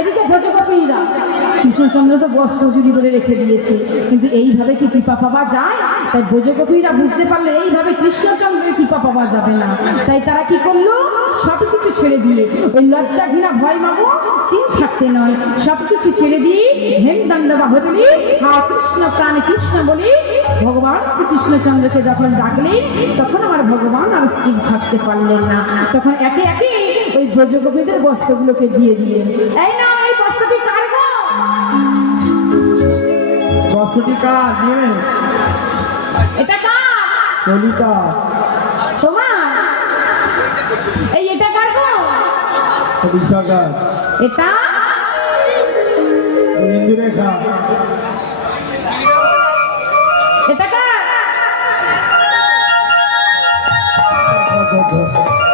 এদিকে ব্রজগোপীরা কৃষ্ণচন্দ্র তো বস্ত্র চুরি করে রেখে দিয়েছে, কিন্তু এইভাবে কি কৃপা পাওয়া যায়? তাই ব্রজগোপীরা বুঝতে পারলে এইভাবে কৃষ্ণচন্দ্রের কৃপা পাওয়া যাবে না। তাই তারা কি করলো? সবকিছু ছেড়ে দিয়ে, ওই লজ্জা ঘৃণা ভয় মাগো তিন থাকতে নয়, সবকিছু ছেড়ে দিয়ে হেমদণ্ড বাহুদুলি হা কৃষ্ণ প্রাণ কৃষ্ণ বলি ভগবান শ্রীকৃষ্ণচন্দ্রকে যখন ডাকলেন, তখন আমার ভগবান আর স্থির থাকতে পারলেন না। তখন একে একে ওই ব্রজগোপীদের বস্ত্রগুলোকে দিয়ে দিলেন। এই না, এই বস্ত্রটি কার গো? বস্ত্রটি কার? এটা কার? ললিতা। তোমার? এই এটা কার গো? বিশাখা। এটা ইন্দুরেখা। এটা কার?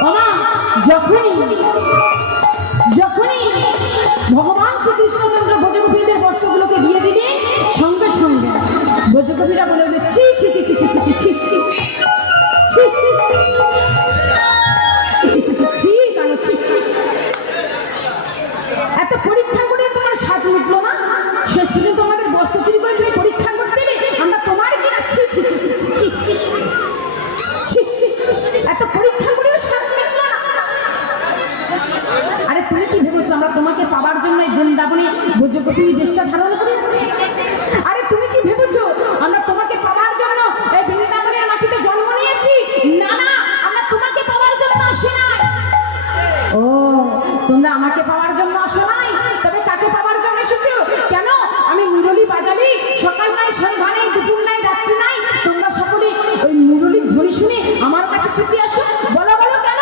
ওমা, যখনই ভগবান শ্রীকৃষ্ণচন্দ্র ব্রজগোপীদের বস্ত্রগুলোকে দিয়ে দিলেন, সঙ্গে সঙ্গে ব্রজগোপীরা বলে উঠল, ছি ছি ছি ছি ছি ছি ছি এত পরীক্ষা করে তোমার সাজ উঠলো না? শেষ পর্যন্ত আমাদের বস্ত্র চুরি করে তুমি পরীক্ষা করতে নেই, আমরা তোমার কিনা ছি ছি ছি ছি ছি, এত পরীক্ষা করেও সাজ উঠলো না। আরে তুমি কি ভেবেছো আমরা তোমাকে পাওয়ার জন্য এই বৃন্দাবনে ব্রজগোপীর বেশটা ধারণ করে আছি? আরে তুমি কি ভেবেছো আমরা তোমাকে পাওয়ার জন্য এই বৃন্দাবনের মাটিতে জন্ম নিয়েছি? না না, আমরা তোমাকে পাওয়ার জন্য আসি নাই। ও, তোমরা আমাকে পাওয়ার জন্য আসো নাই, তবে কাকে পাওয়ার জন্য এসেছো? কেন? আমি মুরলি বাজালি, সকাল নাই, সন্ধ্যা নেই, দুপুর নাই, রাত্রি নাই, তোমরা সকলে ওই মুরলির ধ্বনি শুনে আমার কাছে ছুটে আসো। বলো বলো কেন?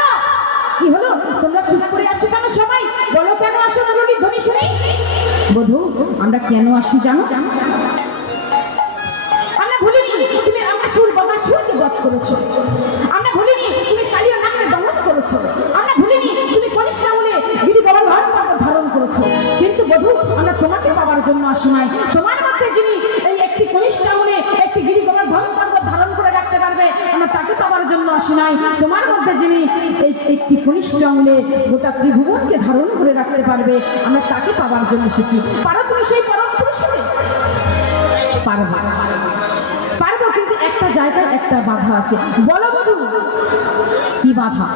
কি হলো? তোমরা চুপ করে আছো কেন সবাই? বলো কেন আসো মুরলির ধ্বনি শুনে? বধূ, আমরা কেন আসি জানো? আমরা ভুলিনি তুমি আমরা সুরকে বধ করেছো, আমরা ভুলিনি তুমি কালিয়া নামে দমন করেছো, আমরা ভুলিনি তুমি কনিষ্ঠ আমলে গিরি গোবর্ধন ধারণ করেছো, কিন্তু বধূ আমরা তোমাকে পাওয়ার জন্য আসি নাই। তোমার মধ্যে যিনি এই একটি কনিষ্ঠ আমলে একটি গিরি গোবর্ধন ধারণ করে রাখতে পারবে, আমরা তাকে পাওয়ার জন্য আসি নাই। তোমার মধ্যে যিনি এই একটি কনিষ্ঠ আমলে গোটা ত্রিভুবনকে ধারণ করে রাখতে পারবে, আমরা তাকে পাওয়ার জন্য এসেছি। পারো তুমি সেই পরম পুরুষকে? পারবো, কিন্তু একটা জায়গায় একটা বাধা আছে। বলো বধূ, কি বাধা?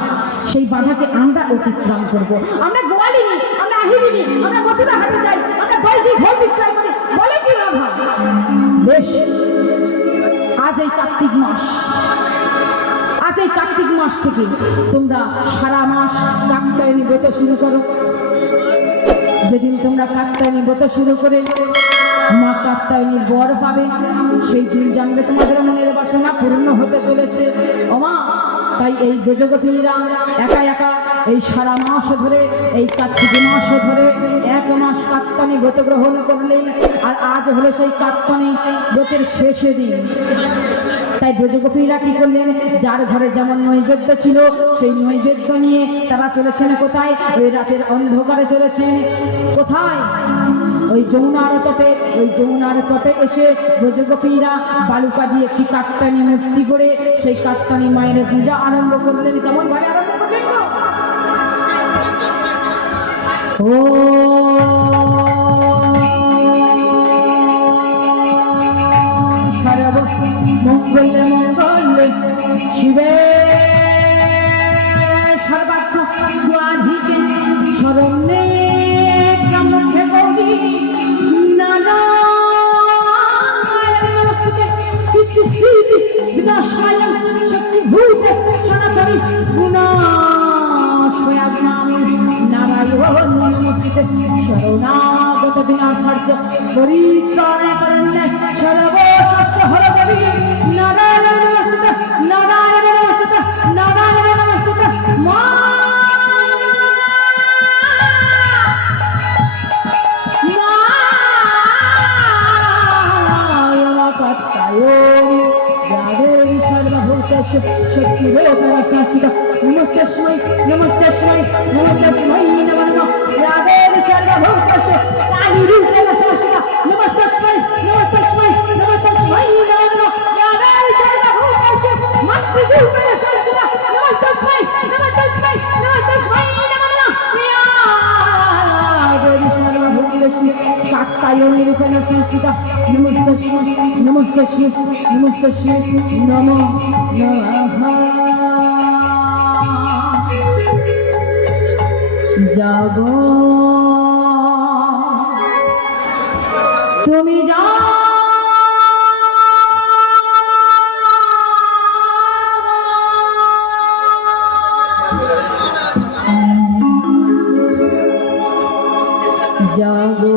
সেই বাধাকে আমরা অতিক্রম করব। আমরা গোয়ালিনি, আমরা আহিরিনি, আমরা মথুরা হাটে যাই, আমরা বৈদিক ঘর বিক্রয় করি। বলে কি বাধা? বেশ, আজ এই কার্তিক মাস থেকে তোমরা সারা মাস কাত্যায়নী ব্রত শুরু করো। যেদিন তোমরা কাত্যায়নী ব্রত শুরু করে মা কাত্যায়নীর বর পাবে, সেই দিন জানবে তোমাদের মনের বাসনা পূর্ণ হতে চলেছে। ওমা, তাই এই ব্রজগোপীরা একা একা এই সারা মাস ধরে, এই কার্তিক মাস ধরে 1 মাস কাত্যায়নী ব্রত গ্রহণ করলেন। আর আজ হলো সেই কাত্যায়নী ব্রতের শেষে দিন। তাই ব্রজগোপীরা কি করলেন? যার ঘরে যেমন নৈবেদ্য ছিল, সেই নৈবেদ্য নিয়ে তারা চলেছেন কোথায়? ওই রাতের অন্ধকারে চলেছেন কোথায়? ওই যমুনার তটে এসে ব্রজগোপীরা বালুকা দিয়ে একটি কাত্যায়নী মূর্তি করে সেই কাত্যায়নী মায়ের পূজা আরম্ভ করলেন। কেমন ভাবে আরম্ভ করলেন? ও মঙ্গল মঙ্গল শিবে সর্বার্থ স্বাধিকে শরণ্যে ব্রহ্মে গৌরী নারায়ণ নমস্তে সৃষ্টি স্থিতি বিনাশায় শক্তিভূত সনাতনী গুণাশ্রয়া নারায়ণ নমস্তে শরণাগত বিনাশার্য পরিত্রাণে করণ্যে সর্বশাস্ত্র হর দেবী নারায়ণ নমস্তে নারায়ণ নমস্তে নারায়ণ নমস্তে মা নমস্তস্মি কাত্তায়নী রূপেণ সংস্থিতা নমস্তস্মি নমস্তস্মি নমস্তস্মি নমো নমঃ। জাগো তুমি যা জাগো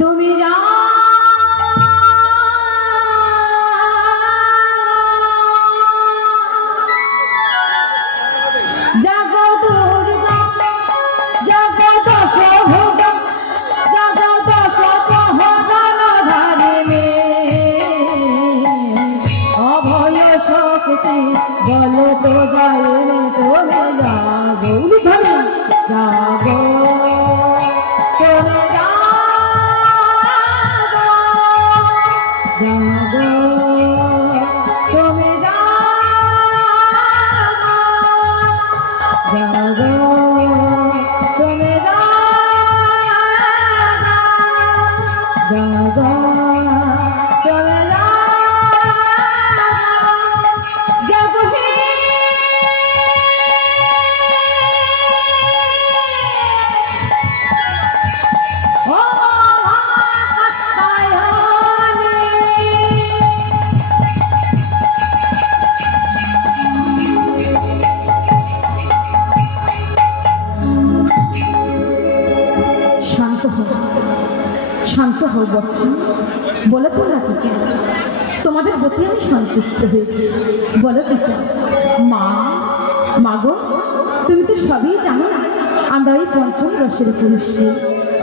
তুমি যা জাগো দুর্গা জাগো দশ ভোগা জাগো দশ প্রহরণ ধারিণী অভয় শক্তি বলো তো গায়নে তুমি জাগো উলুধ্বনি জাগো তুমি জাগো জাগো তুমি জাগো তুমি জাগো তুমি জাগো হে ও কাত্তায়নী শান্ত হও, শান্ত হও বৎস, বলো তোমরা কি চাও? তোমাদের প্রতি আমি সন্তুষ্ট হয়েছি, বলো কি চাও? মা মাগো, তুমি তো সবই জানো না, আমরা ওই পঞ্চম রসের পুরুষকে,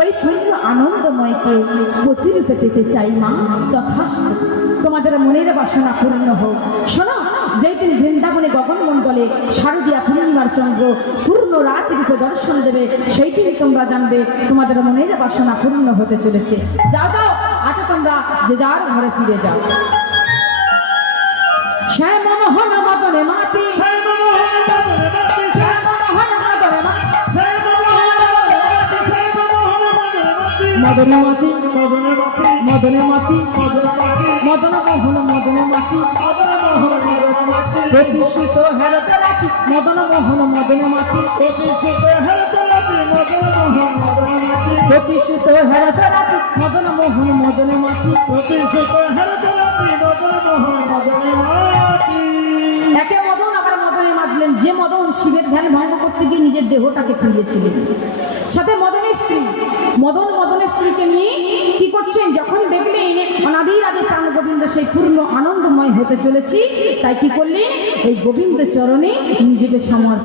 ওই পূর্ণ আনন্দময়কে প্রতিরূপে পেতে চাই মা। তথাস্তু, তোমাদের মনের বাসনা পূর্ণ হোক। শোনো, যেই দিন বৃন্দাবনে গগনমণ্ডলে শারদীয়া পূর্ণিমার চন্দ্র পূর্ণ রাত রূপে দর্শন দেবে, সেই দিন তোমরা জানবে তোমাদের মনের বাসনা পূর্ণ হতে চলেছে। যাও যাও, আজ তোমরা যে যার ঘরে ফিরে যাও। শ্যাম মোহন মদনে মাতি মদনে মাতি মদনে মাতি মদন মোহন মদনে মাতি প্রতিশ্রুত হেরত রাতি মদন মোহন মদনে মাতি প্রতিশ্রুত হেরত রাতি মদন মোহন মদনে মাতি। একে মদন আবার মদনে মাতলেন, যে মদন শিবের ধ্যান ভঙ্গ করতে গিয়ে নিজের দেহটাকে খুলিয়েছিলেন। সাথে মদনের স্ত্রী, মদনের স্ত্রীকে নিয়ে কি করছেন? যখন দেখলেন অনাদির আদি প্রাণ গোবিন্দ সেই পূর্ণ আনন্দময় হতে চলেছি, তাই কি করলেন? এই গোবিন্দ চরণে নিজেকে সমর্পণ